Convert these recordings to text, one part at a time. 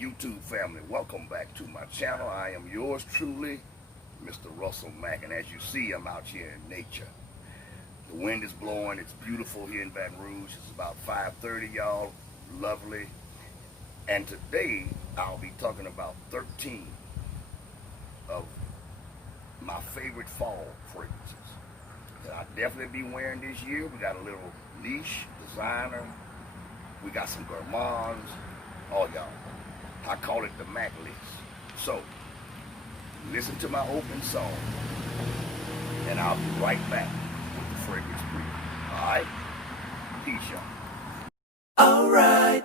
YouTube family, welcome back to my channel. I am yours truly, Mr. Russell Mack, and as you see, I'm out here in nature. The wind is blowing, it's beautiful here in Baton Rouge. It's about 5:30, y'all, lovely. And today, I'll be talking about 13 of my favorite fall fragrances that I'll definitely be wearing this year. We got a little niche, designer, we got some gourmands, all y'all. I call it the Mac list. So, listen to my open song, and I'll be right back with the fragrance preview. Alright? Peace, y'all. Alright.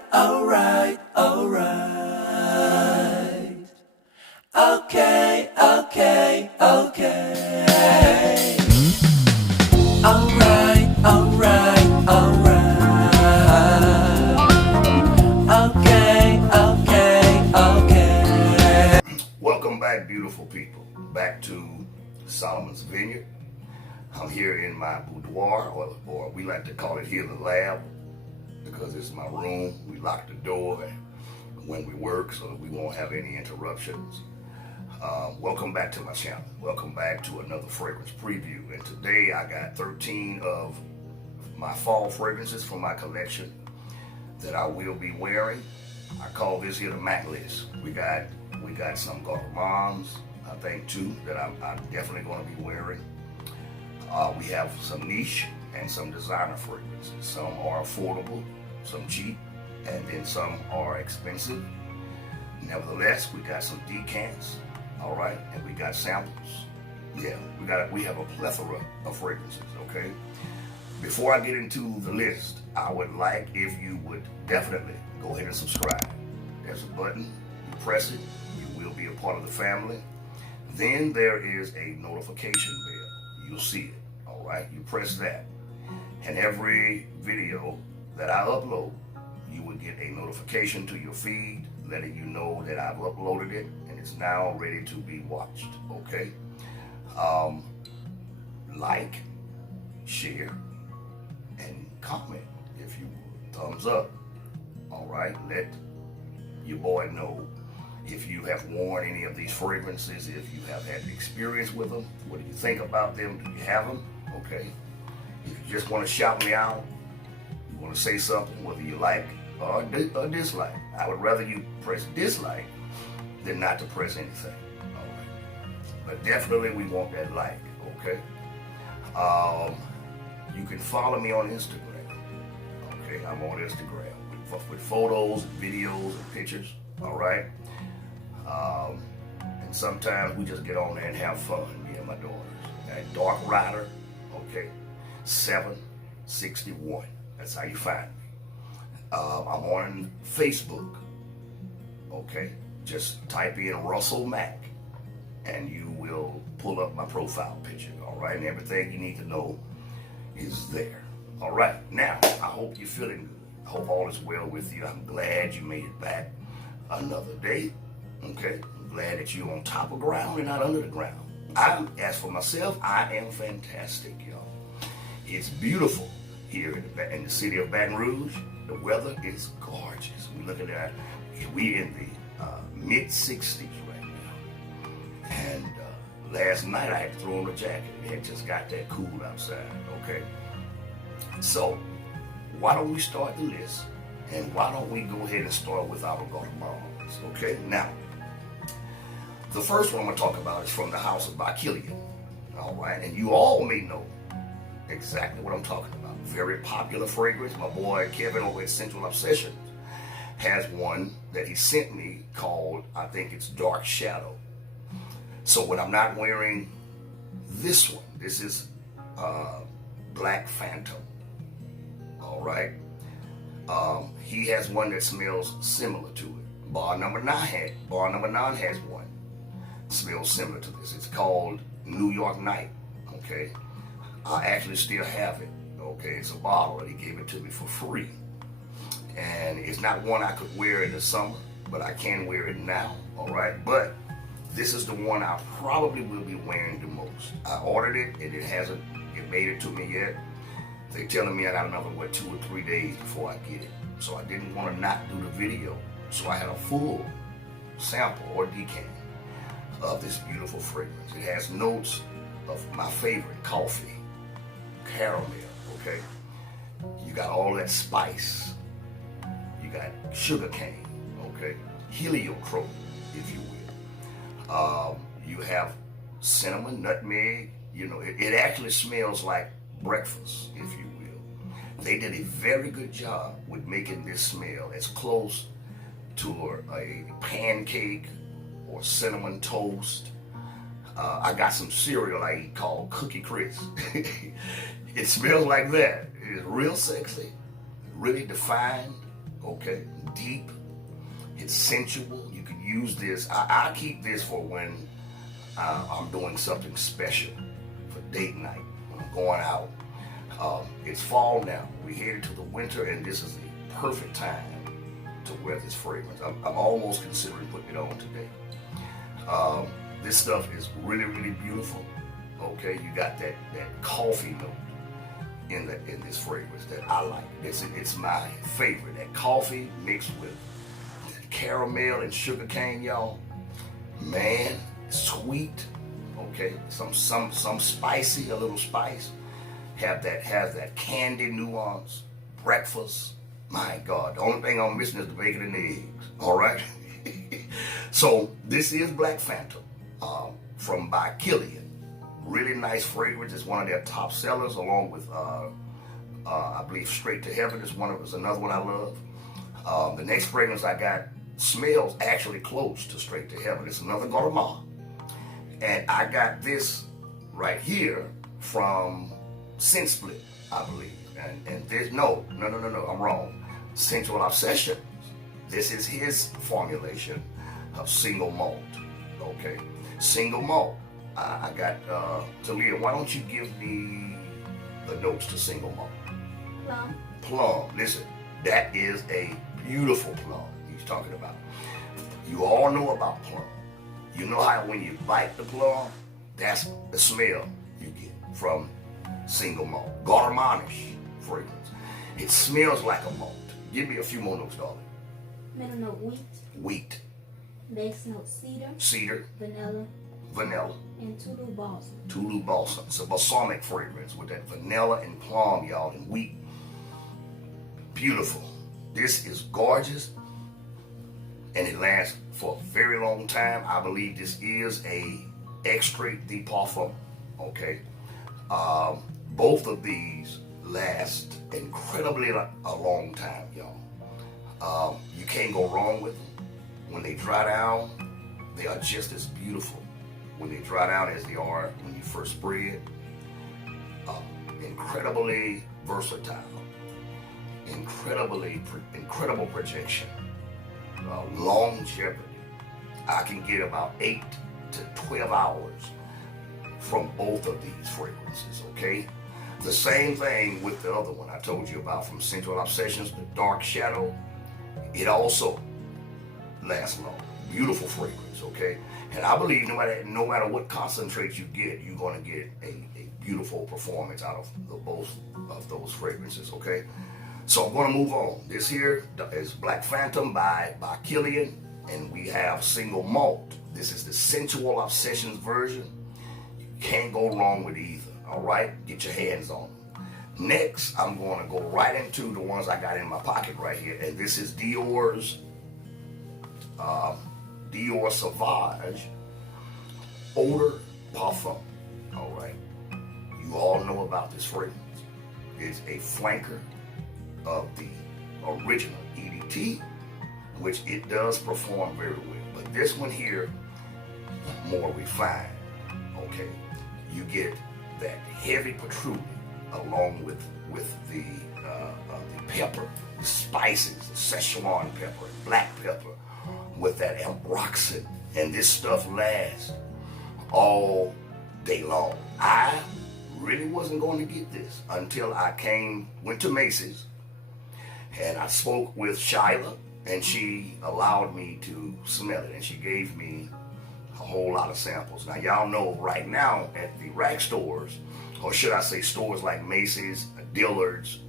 Okay. Okay. Welcome back, beautiful people. Back to Solomon's Vineyard. I'm here in my boudoir, or we like to call it here the lab, because it's my room. We lock the door when we work so that we won't have any interruptions. Welcome back to my channel. Welcome back to another fragrance preview. And today I got 13 of my fall fragrances from my collection that I will be wearing. I call this here the Mac list. We got some gourmands, I think two, that I'm definitely going to be wearing. We have some niche and some designer fragrances. Some are affordable, some cheap, and then some are expensive. Nevertheless, we got some decants, all right, and we got samples. Yeah, we have a plethora of fragrances, okay? Before I get into the list, I would like if you would definitely go ahead and subscribe. There's a button, you press it, you will be a part of the family. Then there is a notification bell. You'll see it, all right? You press that. And every video that I upload, you will get a notification to your feed letting you know that I've uploaded it and it's now ready to be watched, okay? Like, share, and comment if you would. Thumbs up, all right? Let your boy know if you have worn any of these fragrances, if you have had experience with them. What do you think about them? Do you have them? Okay. If you just want to shout me out, you want to say something, whether you like or dislike, I would rather you press dislike than not to press anything. All right. But definitely we want that like, okay? You can follow me on Instagram. Okay, I'm on Instagram with photos, and videos, and pictures. All right. And sometimes we just get on there and have fun, me and my daughters. At Dark Rider, okay, 761. That's how you find me. I'm on Facebook, okay? Just type in Russell Mack, and you will pull up my profile picture, all right? And everything you need to know is there. All right, now, I hope you're feeling good. I hope all is well with you. I'm glad you made it back another day, okay? I'm glad that you're on top of ground and not under the ground. As for myself, I am fantastic, y'all. It's beautiful here in the city of Baton Rouge. The weather is gorgeous. We in the mid-60s right now. And last night I had to throw on a jacket. It had just got that cool outside, okay? So, why don't we start the list, and why don't we go ahead and start with our gourmands, okay? Now, the first one I'm going to talk about is from the house of Killian, all right? And you all may know exactly what I'm talking about. Very popular fragrance. My boy Kevin over at Central Obsessions has one that he sent me called, I think it's Dark Shadow. So when I'm not wearing this one, this is Black Phantom. All right. He has one that smells similar to it. Bar number 9 has one. Smells similar to this. It's called New York Night. Okay. I actually still have it. Okay. It's a bottle, and he gave it to me for free. And it's not one I could wear in the summer, but I can wear it now. All right. But this is the one I probably will be wearing the most. I ordered it, and it hasn't made it to me yet. They're telling me I got another, 2 or 3 days before I get it. So I didn't want to not do the video. So I had a full sample or decant of this beautiful fragrance. It has notes of my favorite coffee, caramel, okay? You got all that spice. You got sugar cane, okay? Heliotrope, if you will. You have cinnamon, nutmeg. You know, it actually smells like breakfast, if you will. They did a very good job with making this smell as close to a pancake or cinnamon toast. I got some cereal I eat called Cookie Crisp. It smells like that. It is real sexy, really defined, okay, deep. It's sensual. You can use this. I keep this for when I'm doing something special, for date night, when I'm going out. It's fall now. We're headed to the winter, and this is the perfect time to wear this fragrance. I'm almost considering putting it on today. This stuff is really, really beautiful. Okay, you got that coffee note in this fragrance that I like. It's my favorite. That coffee mixed with caramel and sugar cane, y'all. Man, sweet. Okay, some spicy, a little spice. Have that candy nuance. Breakfast. My God, the only thing I'm missing is the bacon and the eggs. All right. So this is Black Phantom from by Killian. Really nice fragrance. It's one of their top sellers, along with I believe Straight to Heaven is another one I love. The next fragrance I got smells actually close to Straight to Heaven. It's another Gourmand, and I got this right here from Scent Split, I believe. And this no, I'm wrong. Sensual Obsessions. This is his formulation of single malt. Okay, single malt. I got Talia. Why don't you give me the notes to single malt? Plum. Plum. Listen, that is a beautiful plum he's talking about. You all know about plum. You know how when you bite the plum, that's the smell you get from single malt. Gourmandish fragrance. It smells like a malt. Give me a few more notes, darling. Middle note wheat. Wheat. Base note cedar. Cedar. Vanilla. And Tulu balsam. Tulu balsam. It's a balsamic fragrance with that vanilla and plum, y'all, and wheat. Beautiful. This is gorgeous, and it lasts for a very long time. I believe this is a extrait de parfum. Okay. Both of these last incredibly a long time, y'all. You can't go wrong with them. When they dry down, they are just as beautiful when they dry down as they are when you first spray it. Incredibly versatile, incredible projection, longevity. I can get about 8 to 12 hours from both of these fragrances, okay? The same thing with the other one I told you about from Sensual Obsessions, the Dark Shadow. It also lasts long. Beautiful fragrance, okay? And I believe no matter what concentrate you get, you're going to get a beautiful performance out of both of those fragrances, okay? So I'm going to move on. This here is Black Phantom by Killian, and we have single malt. This is the Sensual Obsessions version. You can't go wrong with either, all right? Get your hands on them. Next, I'm going to go right into the ones I got in my pocket right here, and this is Dior's Dior Sauvage Odor Parfum. All right. You all know about this fragrance. It's a flanker of the original EDT, which it does perform very well. But this one here, more refined. Okay. You get that heavy patchouli along with the pepper, the spices, the Szechuan pepper, black pepper, with that ambroxan, and this stuff lasts all day long. I really wasn't going to get this until I went to Macy's, and I spoke with Shyla, and she allowed me to smell it, and she gave me a whole lot of samples. Now y'all know right now at the rack stores, or should I say stores like Macy's, Dillard's,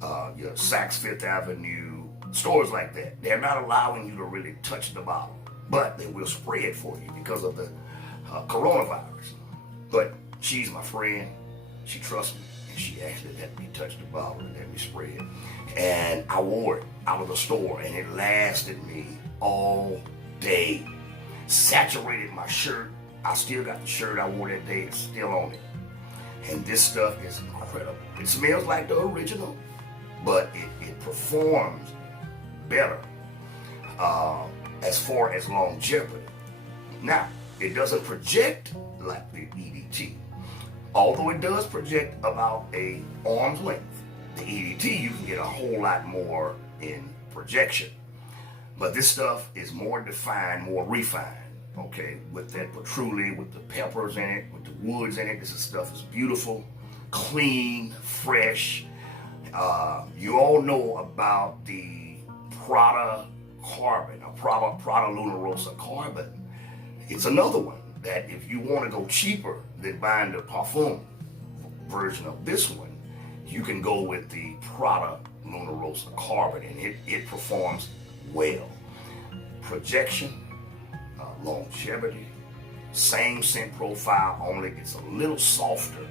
Saks Fifth Avenue, stores like that, they're not allowing you to really touch the bottle, but they will spray it for you because of the coronavirus. But she's my friend. She trusts me, and she actually let me touch the bottle and let me spray it. And I wore it out of the store, and it lasted me all day. Saturated my shirt. I still got the shirt I wore that day. It's still on it. And this stuff is incredible. It smells like the original, but it performs better as far as longevity. Now, it doesn't project like the EDT, although it does project about a arm's length. The EDT, you can get a whole lot more in projection, but this stuff is more defined, more refined. Okay, with that patchouli, with the peppers in it, with the woods in it. This stuff is beautiful, clean, fresh. You all know about the Prada Carbon, or Prada Luna Rosa Carbon. It's another one that if you want to go cheaper than buying the parfum version of this one, you can go with the Prada Luna Rosa Carbon, and it performs well. Projection, longevity, same scent profile, only it's a little softer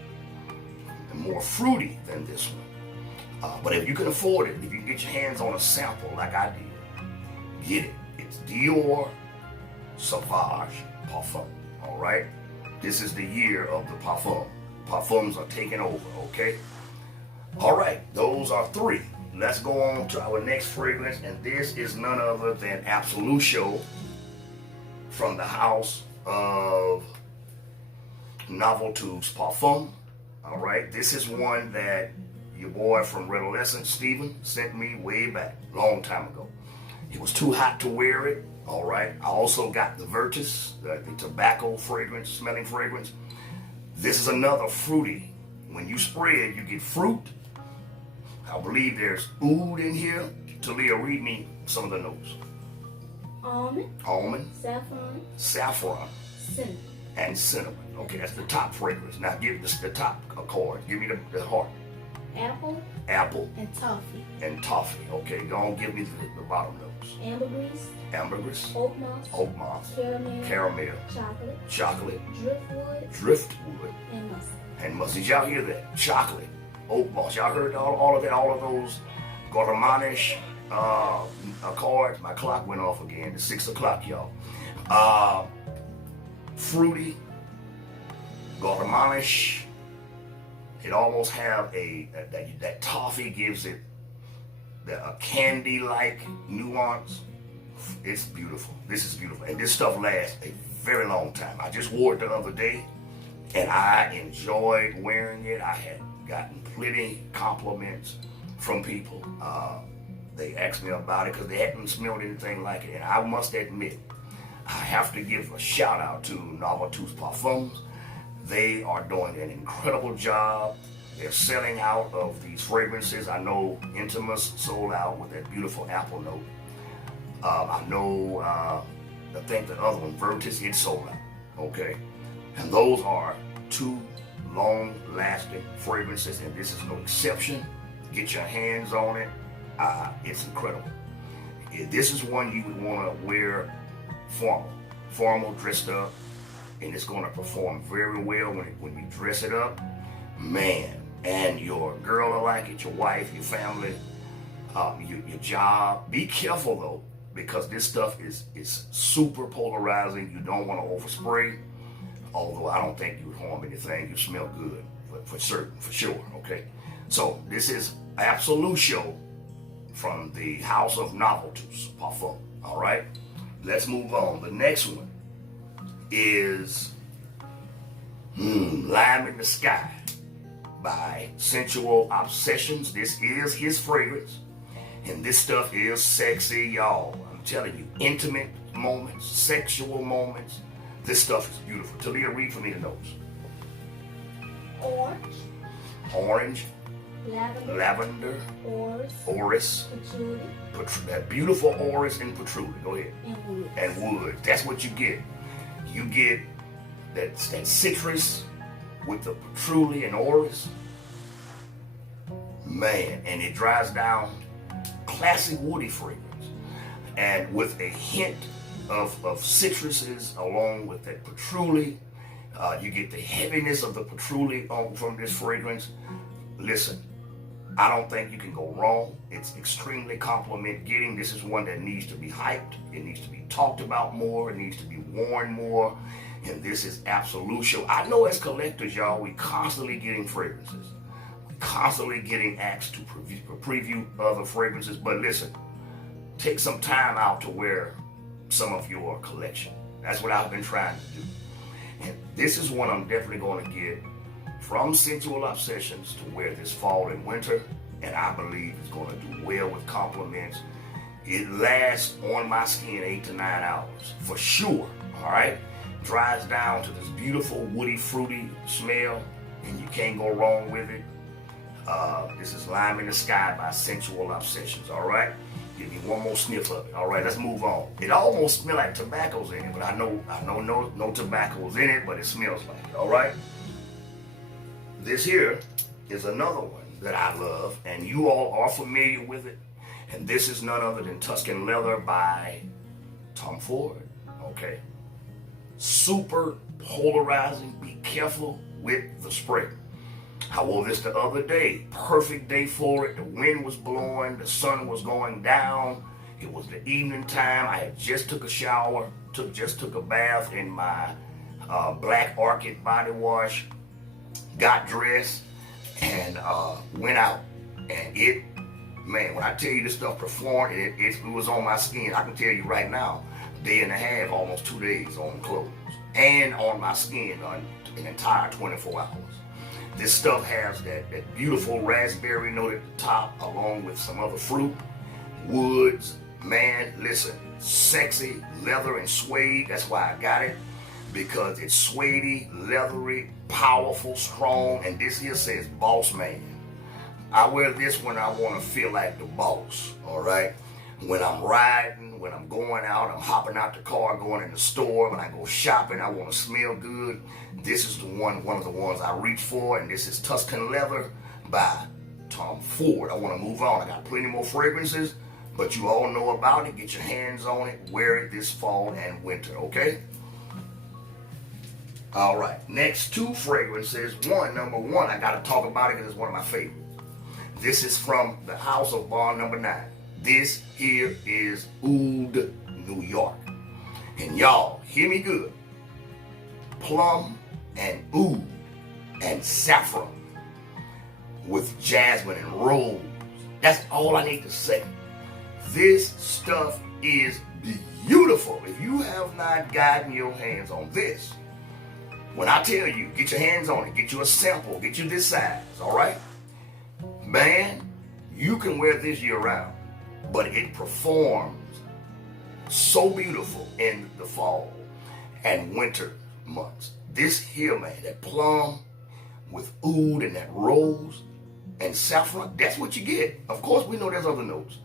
and more fruity than this one. But if you can afford it, if you can get your hands on a sample like I did, get it. It's Dior Sauvage Parfum, all right? This is the year of the parfum. Parfums are taking over, okay? All right, those are three. Let's go on to our next fragrance, and this is none other than Absolutio from the house of Noveltus Parfum. All right, this is one that your boy from Redolescent, Steven, sent me way back, long time ago. It was too hot to wear it. All right, I also got the Virtus, the tobacco fragrance, smelling fragrance. This is another fruity. When you spray it, you get fruit. I believe there's oud in here. Talia, read me some of the notes. Almond, saffron, cinnamon, and cinnamon. Okay, that's the top fragrance. Now give this the top chord. Give me the heart. apple, and toffee. Okay, go on, give me the bottom notes. Ambergris, oak moss, caramel, chocolate, driftwood, and mustard. Did y'all hear that? Chocolate, oak moss. Y'all heard all of that? All of those Gormanish chords. My clock went off again. It's 6 o'clock, y'all. Fruity, Gormanish. It almost have that toffee gives it a candy-like nuance. It's beautiful. This is beautiful, and this stuff lasts a very long time. I just wore it the other day, and I enjoyed wearing it. I had gotten plenty compliments from people. They asked me about it because they hadn't smelled anything like it, and I must admit, I have to give a shout out to Noveltus Parfums. They are doing an incredible job. They're selling out of these fragrances. I know Intimus sold out with that beautiful apple note. I know, I think the other one, Virtus, it sold out, okay? And those are two long-lasting fragrances, and this is no exception. Get your hands on it. It's incredible. This is one you would want to wear formal, dressed up, and it's going to perform very well when you dress it up. Man, and your girl will like it, your wife, your family, your job. Be careful though, because this stuff is super polarizing. You don't want to overspray, although I don't think you would harm anything. You smell good, for certain, for sure, okay? So this is Absolutio from the House of Noveltus Parfum, all right? Let's move on. The next one is Lime in the Sky by Sensual Obsessions. This is his fragrance, and this stuff is sexy, y'all. I'm telling you, intimate moments, sexual moments. This stuff is beautiful. Talia, read for me the notes. Orange, lavender, orris, that beautiful orris and patchouli. Go ahead. And wood. That's what you get. You get that citrus with the patchouli and orris. Man, and it dries down classic woody fragrance. And with a hint of citruses along with that patchouli, you get the heaviness of the patchouli from this fragrance. Listen, I don't think you can go wrong. It's extremely compliment getting. This is one that needs to be hyped. It needs to be talked about more. It needs to be worn more. And this is Absolution. I know as collectors, y'all, we constantly getting fragrances. We constantly getting asked to preview other fragrances. But listen, take some time out to wear some of your collection. That's what I've been trying to do. And this is one I'm definitely going to get from Sensual Obsessions to wear this fall and winter, and I believe it's going to do well with compliments. It lasts on my skin 8 to 9 hours for sure. All right, dries down to this beautiful woody fruity smell, and you can't go wrong with it. This is Lime in the Sky by Sensual Obsessions. All right, give me one more sniff of it. All right, let's move on. It almost smells like tobacco's in it, but I know no tobacco's in it, but it smells like it. All right. This here is another one that I love, and you all are familiar with it. And this is none other than Tuscan Leather by Tom Ford. Okay. Super polarizing. Be careful with the spray. I wore this the other day. Perfect day for it. The wind was blowing. The sun was going down. It was the evening time. I had just took a shower. Just took a bath in my Black Orchid body wash. Got dressed and went out, and it, man, when I tell you this stuff performed, it was on my skin. I can tell you right now, day and a half, almost 2 days on clothes and on my skin on an entire 24 hours. This stuff has that beautiful raspberry note at the top, along with some other fruit, woods. Man, listen, sexy, leather and suede. That's why I got it. Because it's suede, leathery, powerful, strong, and this here says boss man. I wear this when I want to feel like the boss, all right? When I'm riding, when I'm going out, I'm hopping out the car, going in the store, when I go shopping, I want to smell good. This is one of the ones I reach for, and this is Tuscan Leather by Tom Ford. I want to move on. I got plenty more fragrances, but you all know about it. Get your hands on it. Wear it this fall and winter, okay? All right, next two fragrances. Number one, I got to talk about it because it's one of my favorites. This is from the House of Bond number 9. This here is Oud, New York. And y'all, hear me good. Plum and oud and saffron with jasmine and rose. That's all I need to say. This stuff is beautiful. If you have not gotten your hands on this, when I tell you, get your hands on it, get you a sample, get you this size, all right? Man, you can wear this year round, but it performs so beautiful in the fall and winter months. This here, man, that plum with oud and that rose and saffron, that's what you get. Of course, we know there's other notes,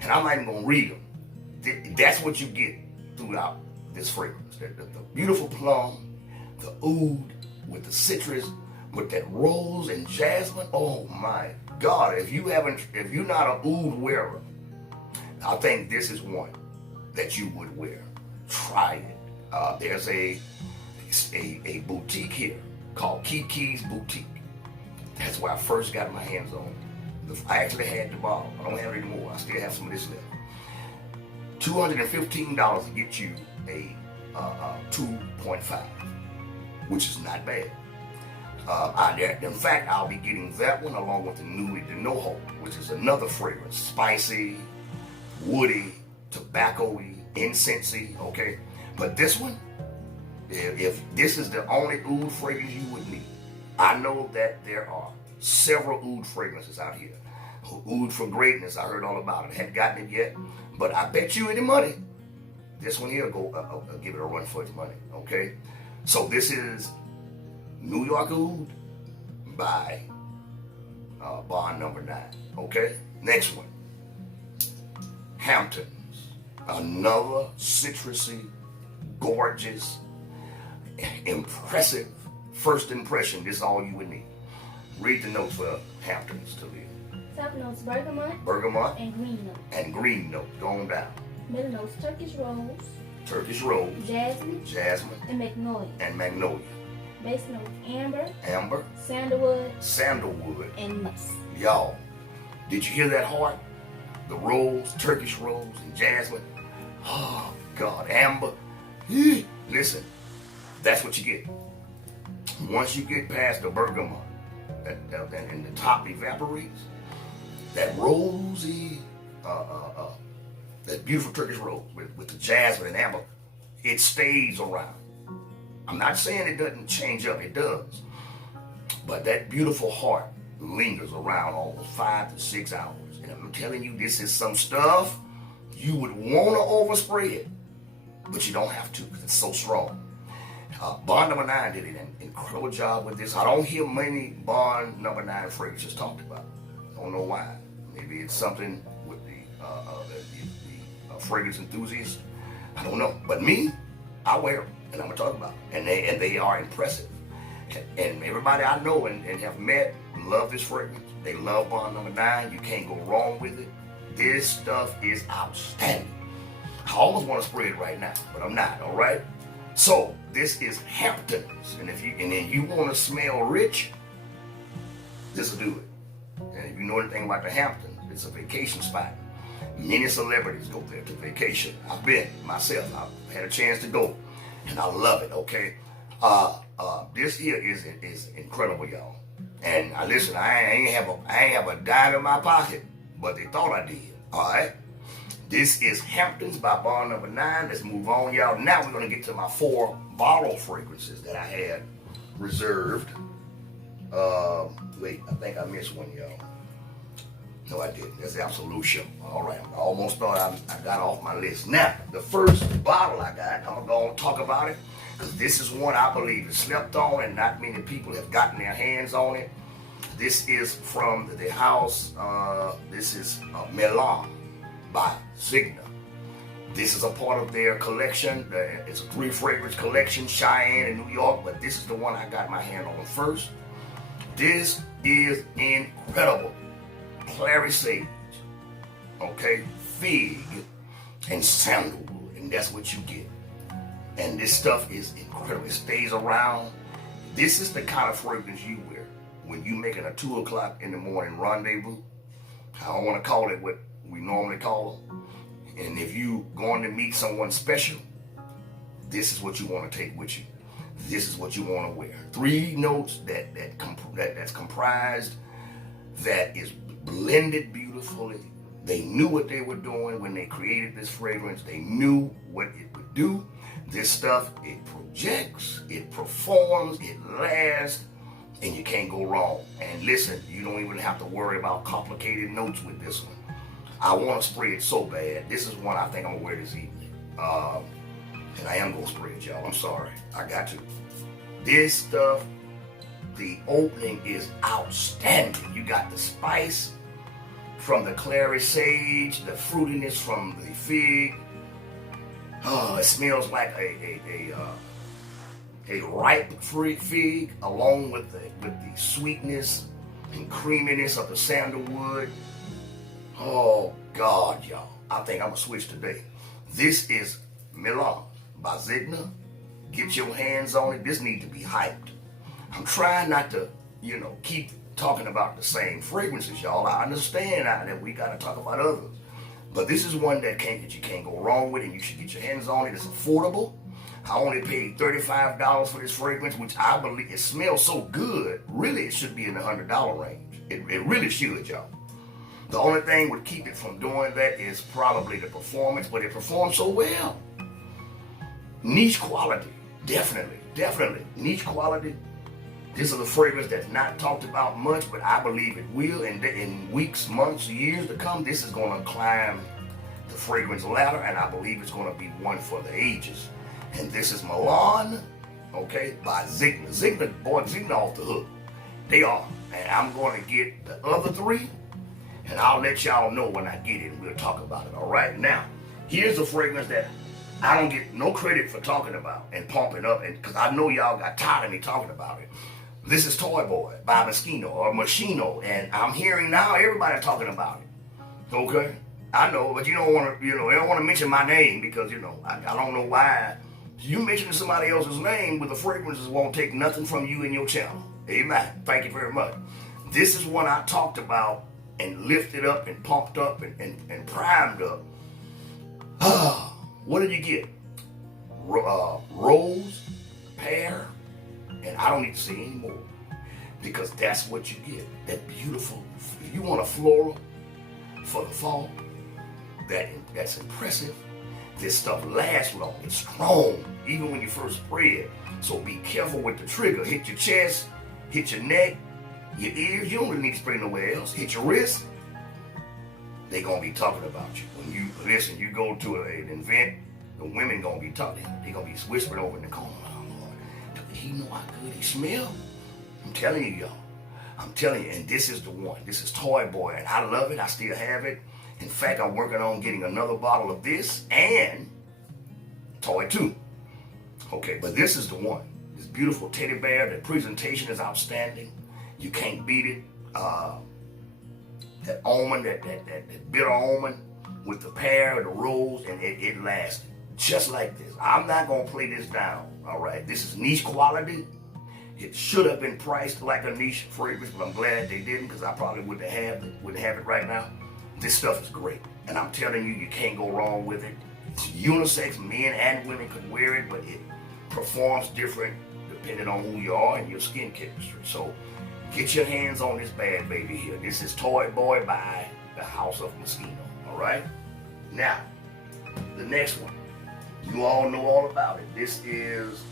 and I'm not even gonna read them. That's what you get throughout this fragrance. The beautiful plum, the oud with the citrus, with that rose and jasmine. Oh my God! If you're not an oud wearer, I think this is one that you would wear. Try it. There's a boutique here called Kiki's Boutique. That's where I first got my hands on it. I actually had the bottle. I don't have it anymore. I still have some of this left. $215 to get you a 2.5. which is not bad. In fact, I'll be getting that one along with the Nuit de Noho, which is another fragrance. Spicy, woody, tobacco-y, incensey, okay? But this one, if this is the only oud fragrance you would need, I know that there are several oud fragrances out here. Oud for Greatness, I heard all about it. I hadn't gotten it yet, but I bet you any money, this one here will give it a run for its money, okay? So this is New York Oud by Bond number 9. Okay, next one. Hamptons, another citrusy, gorgeous, impressive first impression. This is all you would need. Read the notes for Hamptons to live. Top notes bergamot bergamot, and green notes. and green note. Going down. Middle notes Turkish rose, Turkish rose, jasmine, jasmine, and magnolia. and magnolia. Base notes amber, Amber, sandalwood, sandalwood. and musk. Y'all, did you hear that heart? The rose, Turkish rose, and jasmine. Oh, God, amber. Listen, that's what you get. Once you get past the bergamot, and the top evaporates, that rosy, that beautiful Turkish rose with the jasmine and amber, it stays around. I'm not saying it doesn't change up, it does. But that beautiful heart lingers around almost 5 to 6 hours. And I'm telling you, this is some stuff you would want to overspray it, but you don't have to because it's so strong. Bond number 9 did an incredible job with this. I don't hear many Bond number 9 fragrances talked about. I don't know why. Maybe it's something with the fragrance enthusiasts. I don't know. But me, I wear them, and I'm going to talk about them. And they are impressive. And everybody I know and have met love this fragrance. They love Bond number 9. You can't go wrong with it. This stuff is outstanding. I almost want to spray it right now, but I'm not, all right? So this is Hamptons, and then you want to smell rich, this will do it. And if you know anything about the Hamptons, it's a vacation spot. Many celebrities go there to vacation. I've been myself. I've had a chance to go, and I love it. Okay, this here is incredible, y'all. And listen, I ain't have a dime in my pocket, but they thought I did. All right. This is Hamptons by Bond number 9. Let's move on, y'all. Now we're going to get to my 4 bottle fragrances that I had reserved. Wait, I think I missed one, y'all. No, I didn't. That's Absolution. All right. I almost thought I got off my list. Now, the first bottle I got, I'm going to talk about it because this is one I believe is slept on and not many people have gotten their hands on it. This is from the house. This is Milan by Signa. This is a part of their collection. It's a 3 fragrance collection, Cheyenne in New York, but this is the one I got my hand on first. This is incredible. Clary sage, okay, fig, and sandalwood, and that's what you get. And this stuff is incredible. It stays around. This is the kind of fragrance you wear when you making a 2 o'clock in the morning rendezvous. I don't want to call it what we normally call them. And if you going to meet someone special, this is what you want to take with you. This is what you want to wear. 3 notes that's comprised, that is blended beautifully. They knew what they were doing when they created this fragrance. They knew what it would do. This stuff, it projects, it performs, it lasts, and you can't go wrong. And listen, you don't even have to worry about complicated notes with this one. I want to spray it so bad. This is one I think I'm going to wear this evening. And I am going to spray it, y'all. I'm sorry. I got to. This stuff, the opening is outstanding. You got the spice from the clary sage, the fruitiness from the fig. Oh, it smells like a ripe fig along with the sweetness and creaminess of the sandalwood. Oh, God, y'all. I think I'm going to switch today. This is Milan by Signa. Get your hands on it. This needs to be hyped. I'm trying not to, keep talking about the same fragrances, y'all. I understand that we got to talk about others. But this is one that you can't go wrong with, and you should get your hands on it. It's affordable. I only paid $35 for this fragrance, which I believe it smells so good. Really, it should be in the $100 range. It really should, y'all. The only thing would keep it from doing that is probably the performance, but it performs so well. Niche quality, definitely. Niche quality. This is a fragrance that's not talked about much, but I believe it will. And in weeks, months, years to come, this is going to climb the fragrance ladder, and I believe it's going to be one for the ages. And this is Milan, okay, by Signa. Signa off the hook. They are. And I'm going to get the other 3, and I'll let y'all know when I get it, and we'll talk about it, all right? Now, here's a fragrance that I don't get no credit for talking about and pumping up, and because I know y'all got tired of me talking about it. This is Toy Boy by Moschino or Moschino, and I'm hearing now everybody talking about it. Okay, I know, but you don't want to, they don't want to mention my name because I don't know why. You mentioning somebody else's name with the fragrances won't take nothing from you and your channel. Amen. Thank you very much. This is one I talked about and lifted up and pumped up and primed up. What did you get? Rose, pear, and I don't need to say any more because that's what you get. That beautiful. If you want a floral for the fall, that's impressive. This stuff lasts long. It's strong, even when you first spray it. So be careful with the trigger. Hit your chest, hit your neck, your ears. You don't really need to spray nowhere else. Hit your wrist. They're going to be talking about you. When you, listen, you go to an event, the women going to be talking. They're going to be whispering over in the corner. Oh, Lord, do he know how good he smells? I'm telling you, y'all. I'm telling you, and this is the one. This is Toy Boy, and I love it. I still have it. In fact, I'm working on getting another bottle of this and Toy 2. Okay, but this is the one. This beautiful teddy bear. The presentation is outstanding. You can't beat it. That almond, that bitter almond with the pear and the rose, and it lasts just like this. I'm not going to play this down, all right? This is niche quality. It should have been priced like a niche fragrance, but I'm glad they didn't because I probably wouldn't have it right now. This stuff is great, and I'm telling you, you can't go wrong with it. It's unisex, men and women could wear it, but it performs different depending on who you are and your skin chemistry. So get your hands on this bad baby here. This is Toy Boy by the House of Moschino, all right? Now, the next one, you all know all about it. This is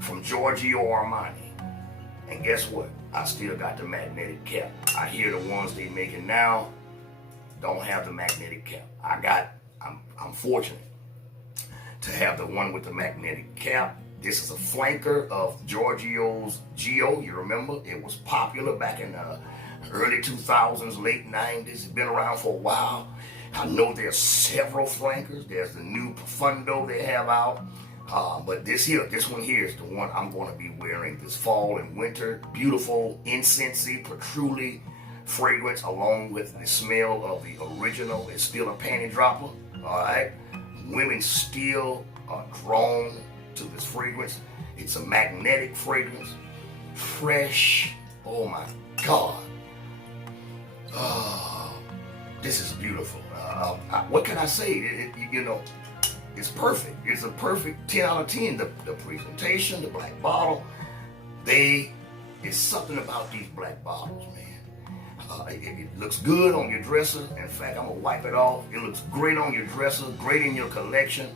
from Giorgio Armani. And guess what? I still got the magnetic cap. I hear the ones they making now don't have the magnetic cap. I'm fortunate to have the one with the magnetic cap. This is a flanker of Giorgio's Gio. You remember? It was popular back in the early 2000s, late 90s. It's been around for a while. I know there's several flankers. There's the new Profundo they have out. But this one here is the one I'm going to be wearing this fall and winter. Beautiful, incensey, patchouli fragrance along with the smell of the original. It's still a panty dropper, all right? Women still are drawn to this fragrance. It's a magnetic fragrance, fresh. Oh my God. Oh, this is beautiful. What can I say? It's perfect. It's a perfect 10 out of 10. The presentation, the black bottle, it's something about these black bottles, man. It looks good on your dresser. In fact, I'm gonna wipe it off. It looks great on your dresser, great in your collection.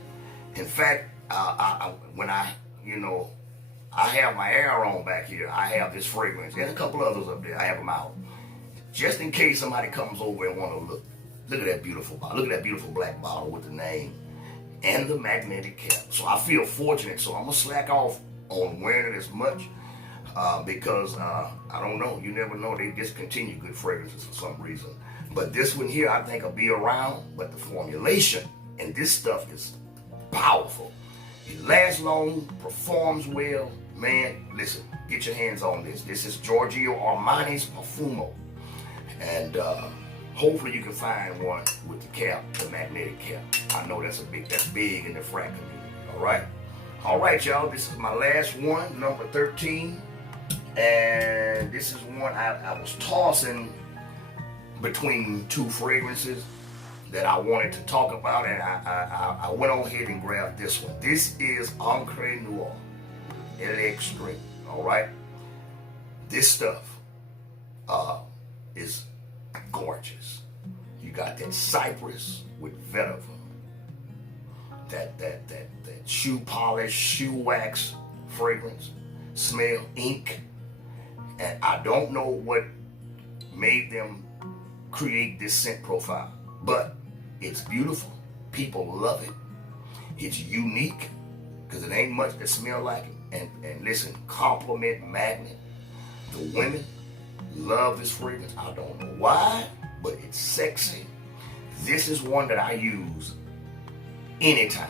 In fact, when I have my air on back here, I have this fragrance and a couple others up there. I have them out just in case somebody comes over and want to look. Look at that beautiful bottle. Look at that beautiful black bottle with the name and the magnetic cap. So I feel fortunate. So I'm gonna slack off on wearing it as much because I don't know. You never know. They discontinue good fragrances for some reason. But this one here, I think will be around. But the formulation and this stuff is powerful. It lasts long, performs well. Man, listen, get your hands on this. This is Giorgio Armani's Profumo. And hopefully you can find one with the cap, the magnetic cap. I know that's big in the frag community, all right, y'all, this is my last one, number 13. And this is one I was tossing between two fragrances that I wanted to talk about, and I went on ahead and grabbed this one. This is Encre Noir, LX straight, all right? This stuff is gorgeous. You got that cypress with vetiver, that shoe polish, shoe wax fragrance, smell, ink, and I don't know what made them create this scent profile, but it's beautiful. People love it. It's unique because it ain't much that smell like it. And listen, compliment magnet. The women love this fragrance. I don't know why, but it's sexy. This is one that I use anytime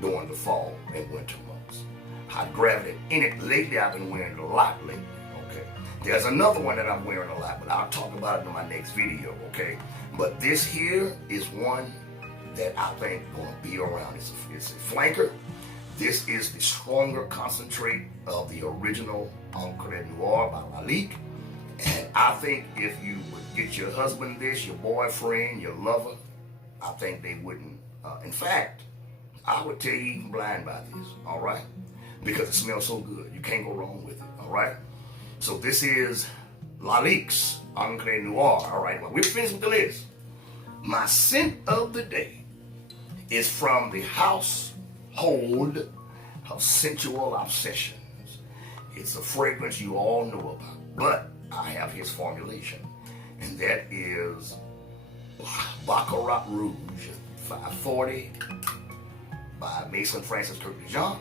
during the fall and winter months. hot gravity in it. Lately, I've been wearing it a lot lately, okay? There's another one that I'm wearing a lot, but I'll talk about it in my next video, okay? But this here is one that I think gonna be around. It's a flanker. This is the stronger concentrate of the original Encre Noir by Lalique. And I think if you would get your husband this, your boyfriend, your lover, I think they wouldn't. In fact, I would tell you even blind by this, all right? Because it smells so good. You can't go wrong with it, all right? So this is Lalique's Encre Noir, all right? Well, we're finished with the list. My scent of the day is from the household of Sensual Obsessions. It's a fragrance you all know about, but I have his formulation, and that is Baccarat Rouge 540 by Maison Francis Kirk DeJean.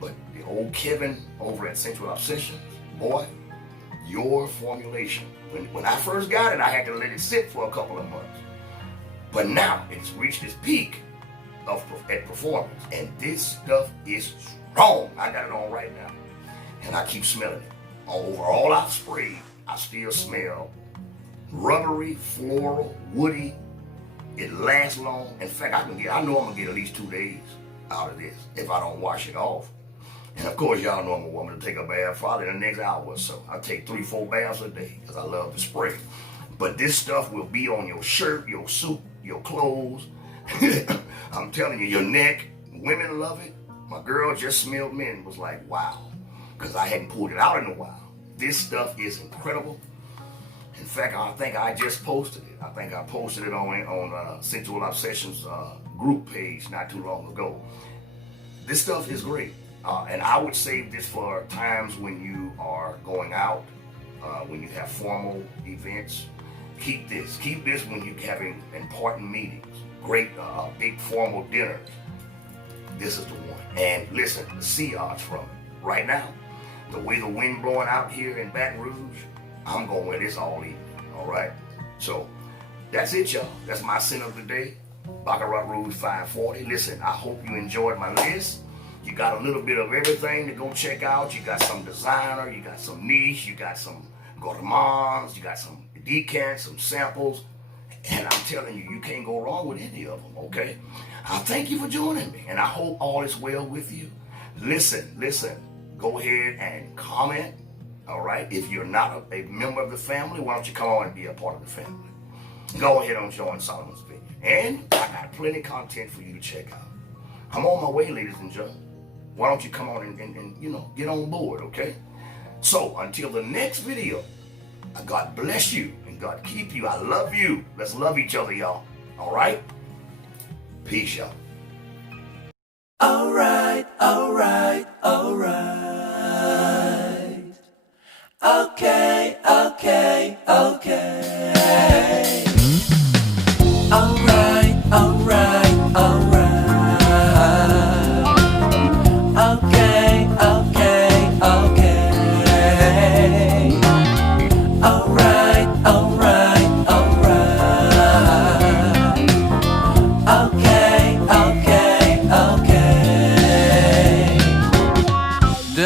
But the old Kevin over at Sensual Obsessions, boy, your formulation. When I first got it, I had to let it sit for a couple of months. But now it's reached its peak at performance, and this stuff is strong. I got it on right now, and I keep smelling it. Over all I've sprayed, I still smell rubbery, floral, woody. It lasts long. In fact, I know I'm gonna get at least 2 days out of this if I don't wash it off. And of course, y'all know I'm a woman to take a bath probably in the next hour or so. I take 3-4 baths a day because I love to spray. But this stuff will be on your shirt, your suit, your clothes. I'm telling you, your neck. Women love it. My girl just smelled me and was like, wow, because I hadn't pulled it out in a while. This stuff is incredible. In fact, I think I just posted it. I think I posted it on Sensual Obsessions group page not too long ago. This stuff is great. And I would save this for times when you are going out, when you have formal events. Keep this when you're having important meetings, great big formal dinners. This is the one. And listen, the sillage from it. Right now, the way the wind blowing out here in Baton Rouge, I'm gonna wear this all evening, all right? So that's it, y'all. That's my scent of the day, Baccarat Rouge 540. Listen, I hope you enjoyed my list. You got a little bit of everything to go check out. You got some designer, you got some niche, you got some gourmands, you got some decants, some samples, and I'm telling you, you can't go wrong with any of them, okay? I thank you for joining me, and I hope all is well with you. Listen, go ahead and comment, all right? If you're not a member of the family, why don't you come on and be a part of the family? Go ahead and join Solomon's Vineyard. And I got plenty of content for you to check out. I'm on my way, ladies and gentlemen. Why don't you come on and get on board, okay? So, until the next video, God bless you and God keep you. I love you. Let's love each other, y'all. All right? Peace, y'all.